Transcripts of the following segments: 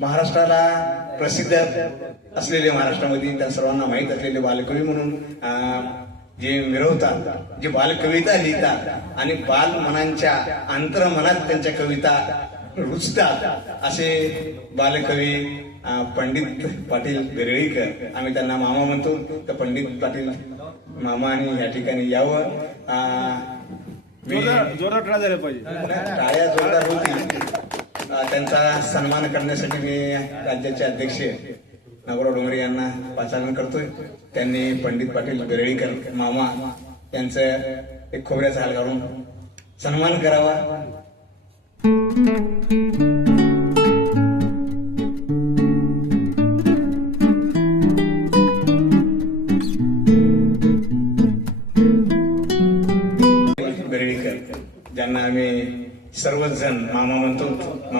महाराष्ट्राला प्रसिद्ध असलेले महाराष्ट्रामध्ये त्या सर्वांना माहीत असलेले बालकवी म्हणून जे मिरवतात जे बालकविता लिहितात आणि बालमनांच्या अंतरमनात त्यांच्या कविता रुजतात असे बालकवी पंडित पाटील बेरळीकर. आम्ही त्यांना मामा म्हणतो. तर पंडित पाटील मामाने या ठिकाणी यावं. मी जोरदार टाळ्या जोरदार होती त्यांचा सन्मान करण्यासाठी मी राज्याचे अध्यक्ष नगराव डोंगरे यांना पाचारण करतोय. त्यांनी पंडित पाटील बेरळीकर मामा यांचं एक खोबऱ्याचा हाल घालून सन्मान करावा.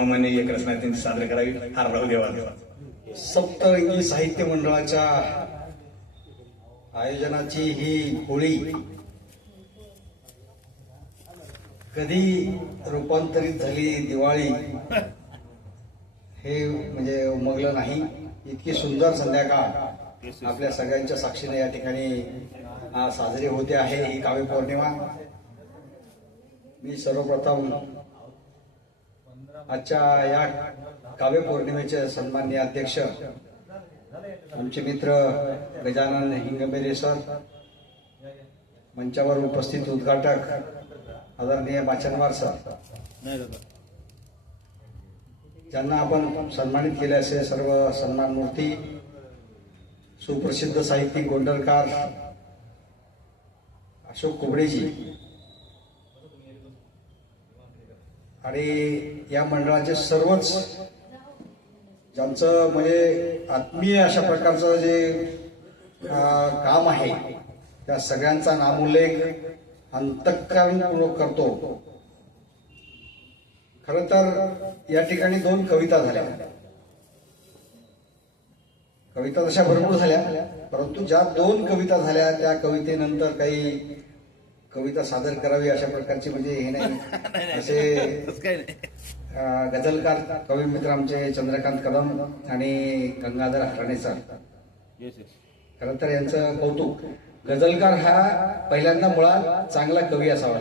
मामाने एक रचना त्यांची सादर करावी हा राहू देवा सप्तरंगी साहित्य मंडळाच्या आयोजनाची ही होळी कधी रूपांतरित झाली दिवाळी हे म्हणजे उमगलं नाही. इतकी सुंदर संध्याकाळ आपल्या सगळ्यांच्या साक्षीने या ठिकाणी साजरी होते आहे ही काव्य पौर्णिमा मी सर्वप्रथम आजच्या या काव्य पौर्णिमेचे सन्माननीय अध्यक्ष आमचे मित्र गजानन हिंगमेरे सर मंचावर उपस्थित उद्घाटक आदरणीय माचनवार सर. ज्यांना आपण सन्मानित केले असे सर्व सन्मान मूर्ती सुप्रसिद्ध साहित्यिक गोंडलकार अशोक कुबडेजी आणि या मंडळाचे सर्वच ज्यांचं म्हणजे आत्मीय अशा प्रकारचं जे काम आहे त्या सगळ्यांचा नामोल्लेख अंतःकरणपूर्वक करतो. खर तर या ठिकाणी दोन कविता झाल्या. कविता तशा भरपूर झाल्या परंतु ज्या दोन कविता झाल्या त्या कवितेनंतर काही कविता सादर करावी अशा प्रकारची म्हणजे हे नाही. असे गझलकार कवी मित्र आमचे चंद्रकांत कदम आणि गंगाधर हराणे सर खरं तर यांचं कौतुक. गझलकार हा पहिल्यांदा मुळात चांगला कवी असावा.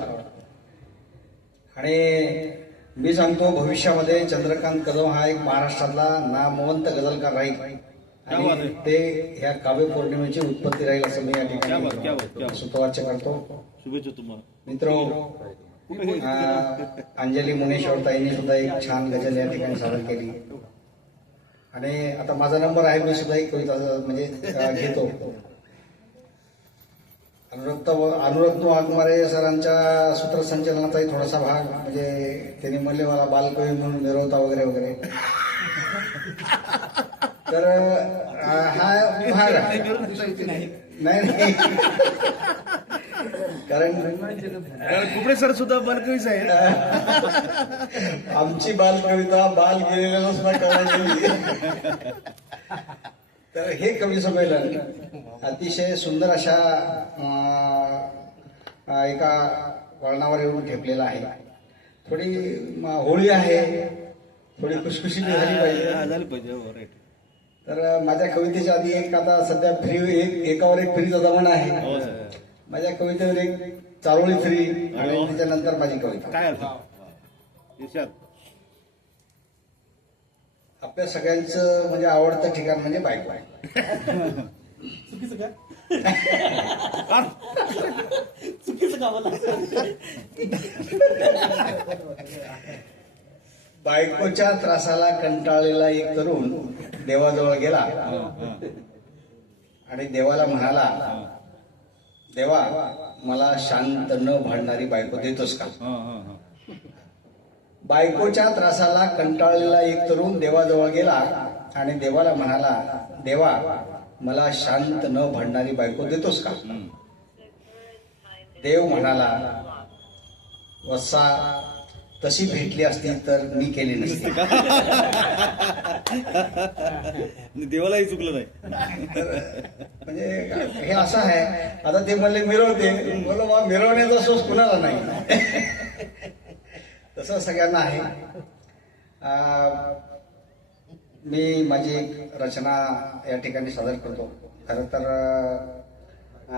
आणि मी सांगतो भविष्यामध्ये चंद्रकांत कदम हा एक महाराष्ट्रातला नामवंत गझलकार राहील. आणि. ते ह्या काव्य पौर्णिमेची उत्पत्ती राहील असं मी या ठिकाणी. सुतवाच्य करतो. शुभेच्छा तुम्हाला. मित्र अंजली मुनेश्वर ताईंनी सुद्धा एक छान गझल या ठिकाणी सादर केली. आणि आता माझा नंबर आहे मी सुद्धा एक कविता म्हणजे घेतो. अनुरक्त अनुरत्न वाघमारे सरांच्या सूत्रसंचलनाचाही थोडासा भाग म्हणजे त्यांनी म्हणले मला बालकवी म्हणून मिरवता वगैरे वगैरे. तर हा भाग नाही. कारण कुपडे सर सुद्धा बालकवीच आहे आमची बाल कविता बाल गेलेल्याला सुद्धा कळली तर हे कवी संमेलन अतिशय सुंदर अशा एका वळणावर येऊन ठेपलेलं आहे. थोडी होळी आहे. थोडी खुशखुशी झाली पाहिजे. हा, हो तर माझ्या कवितेच्या आधी एक आता सध्या फ्री एक एकावर एक फ्रीचा जमाना हो आहे सर माझ्या कवितेवर एक चारोळी फ्री आणि त्याच्यानंतर माझी कविता. काय आपल्या सगळ्यांचं म्हणजे आवडतं ठिकाण म्हणजे बायको आहे. बायकोच्या त्रासाला कंटाळलेला एक तरुण देवाजवळ गेला. आणि देवाला म्हणाला देवा मला शांत न भांडणारी बायको देतोस का? हा हा हा. बायकोच्या त्रासाला कंटाळलेला एक तरुण देवाजवळ गेला आणि देवाला म्हणाला देवा मला शांत न भांडणारी बायको देतोस का. देव म्हणाला वसा तशी भेटली असती तर मी केली नसती. देवालाही चुकलं नाही. म्हणजे हे असं आहे. आता ते म्हणले मिरवते. बोल बा मिरवण्याचा सोच कुणाला नाही? तसं सगळ्यांना आहे. मी माझी एक रचना या ठिकाणी सादर करतो. खरं तर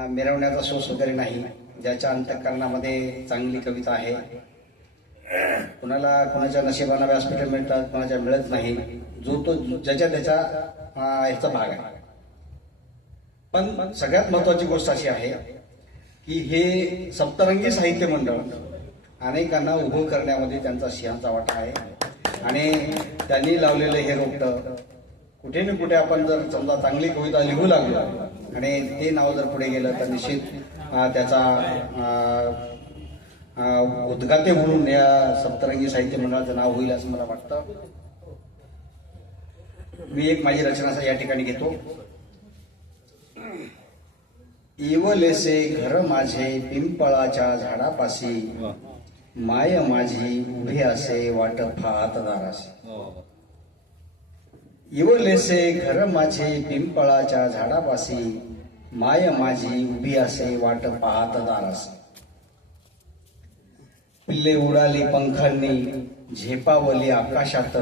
मिरवण्याचा सोस वगैरे नाही. ज्याच्या अंतकरणामध्ये चांगली कविता आहे. कुणाला कुणाच्या नशिबाला व्यासपीठ मिळतात कुणाच्या मिळत नाही. जो तो ज्याच्या त्याचा ह्याचा भाग आहे. पण सगळ्यात महत्वाची गोष्ट अशी आहे की हे सप्तरंगी साहित्य मंडळ अनेकांना उभं करण्यामध्ये त्यांचा सिंहाचा वाटा आहे. आणि त्यांनी लावलेलं हे रोपट कुठे ना कुठे आपण जर समजा चांगली कविता लिहू लागलो आणि ते नाव जर पुढे गेलं तर निश्चित त्याचा उद्गाते म्हणून या सप्तरंगी साहित्य मंडळाचं नाव होईल असं मला वाटतं. मी एक माझी रचना या ठिकाणी घेतो. इवलेसे घर माझे पिंपळाच्या झाडापाशी माय माझी उभे असे वाट पाहत दाराशी. इवलेसे घर माझे पिंपळाच्या झाडापाशी माय माझी उभी असे वाट पाहत दारासी पिल्ले उडाली पंखांनी झेपावली आकाशात.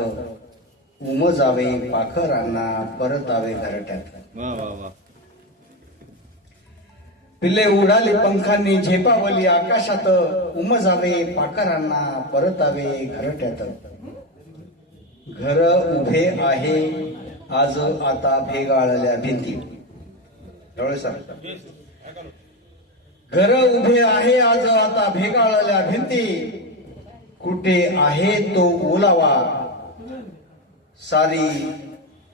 उमजावे पाखरांना परतावे घरट्यात पिल्ले उडाली पंखांनी झेपावली आकाशात. उमजावे पाखरांना परतावे घरट्यात. घर उभे आहे आज आता भेगाळल्या भिंती. सर घर उभे आहे आज आता भेगाळल्या भिंती. कुठे आहे तो ओलावा? सारी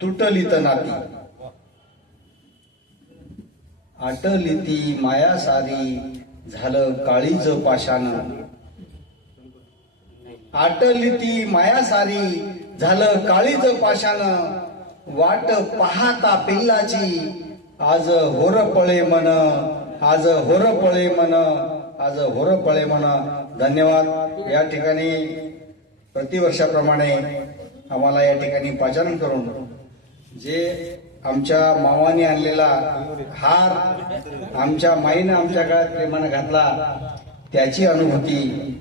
तुटलीत नाती. आटली ती माया सारी झालं काळीच पाषाण. आटली ती माया सारी झालं काळीच पाषाण. वाट पाहता पिल्लाची आज होर पळे मन. आज होर पळे म्हण आज होर पळे म्हण धन्यवाद. या ठिकाणी प्रतिवर्षाप्रमाणे आम्हाला या ठिकाणी पाचारण करून जे आमच्या मावाने आणलेला हार आमच्या माईनं आमच्या काळात प्रेमानं घातला त्याची अनुभूती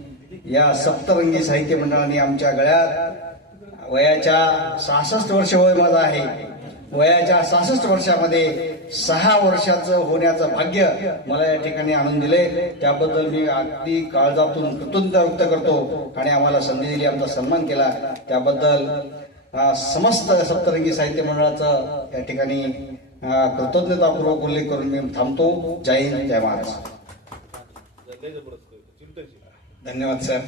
या सप्तरंगी साहित्य मंडळाने आमच्या गळ्यात वयाच्या सहासष्ट वर्ष वय माझा आहे. वयाच्या सहासष्ट वर्षामध्ये सहा वर्षाचं होण्याचं भाग्य मला या ठिकाणी आणून दिले. त्याबद्दल मी अगदी काळजातून कृतज्ञता व्यक्त करतो आणि आम्हाला संधी दिली आमचा सन्मान केला. त्याबद्दल समस्त सप्तरंगी साहित्य मंडळाचं या ठिकाणी कृतज्ञतापूर्वक उल्लेख करून मी थांबतो. जय हिंद जय महाराष्ट्र. धन्यवाद सर.